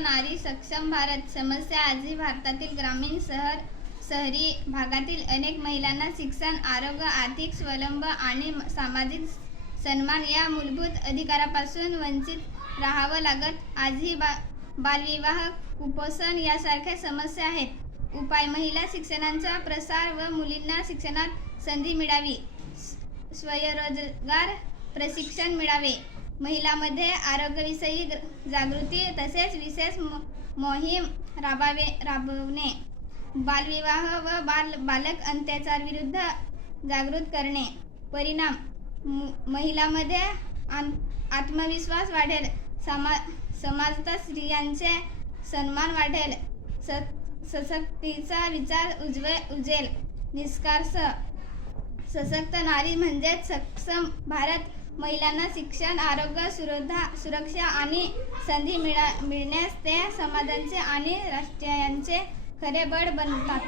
नारी सक्षम भारत समस्या आजही भारतातील ग्रामीण शहरी भागातील अनेक महिलांना शिक्षण, आरोग्य, आर्थिक स्वावलंबन आणि सामाजिक सन्मान या मूलभूत अधिकारापासून वंचित राहावं लागत। आजही बालविवाह, कुपोषण यासारख्या समस्या आहेत। उपाय: महिला शिक्षणाचा प्रसार व मुलींना शिक्षणात संधी मिळावी, स्वयंरोजगार प्रशिक्षण मिळावे, महिलांमध्ये आरोग्याविषयी जागृती तसेच विशेष मोहीम राबवणे, बालविवाह व बालक अत्याचाराविरुद्ध जागृत करणे। परिणाम: महिलांमध्ये आत्मविश्वास वाढेल, समाजात स्त्रियांचे सन्मान वाढेल, सशक्तीचा विचार उजेल। निष्कर्ष: सशक्त नारी म्हणजेच सक्षम भारत। महिलांना शिक्षण, आरोग्य, सुरक्षा आणि संधी मिळाल्यास ते समाजाचे आणि राष्ट्राचे खरे बळ बनतात।